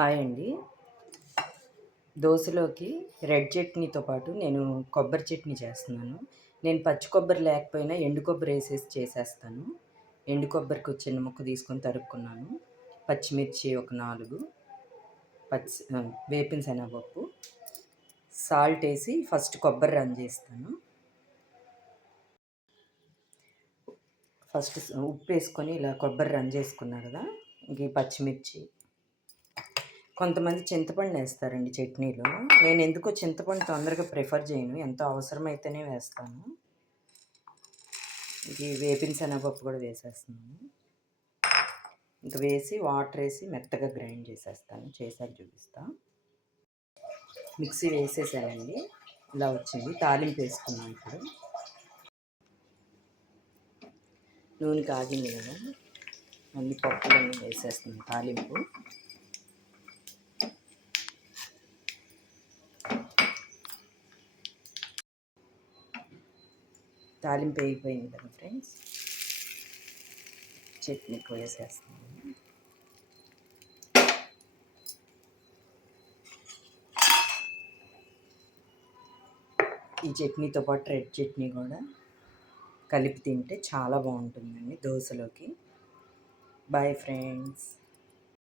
Hi అండి. దోసలోకి red చట్నీతో పాటు నేను కొబ్బరి చట్నీ చేస్తున్నాను. నేను పచ్చి కొబ్బరి లేకపోయినా ఎండు కొబ్బరి ఏసేసి చేసేస్తాను. ఎండు కొబ్బరికి ఒక చిన్న ముక్క తీసుకొని తరుక్కున్నాను. పచ్చిమిర్చి ఒక 4, వేపిన శనగపప్పు, సాల్ట్ ఏసి ఫస్ట్ కొబ్బరి రంజేస్తాను. ఫస్ట్ ఉప్పు వేసుకొని ఇలా కొబ్బరి రంజేసుకున్నా కదా, ఇంక ఈ పచ్చిమిర్చి, కొంతమంది చింతపండు వేస్తారండి చట్నీలో. నేను ఎందుకో చింతపండు తొందరగా ప్రిఫర్ చేయను, ఎంతో అవసరమైతేనే వేస్తాను. ఇది వేపిన శనగపప్పు కూడా వేసేస్తున్నాను. ఇంక వేసి వాటర్ వేసి మెత్తగా గ్రైండ్ చేసేస్తాను. చేసాక చూపిస్తా. మిక్సీ వేసేసానండి, ఇలా వచ్చింది. తాలింపు వేసుకున్నాను. ఇప్పుడు నూనె కాగింది కదా, అన్ని పప్పులన్నీ వేసేస్తున్నాను. తాలింపు వేగిపోయింది కదా ఫ్రెండ్స్, చట్నీకి వేసేస్తున్నాను. ఈ చట్నీతో పాటు రెడ్ చట్నీ కూడా కలిపి తింటే చాలా బాగుంటుందండి దోశలోకి. Bye friends.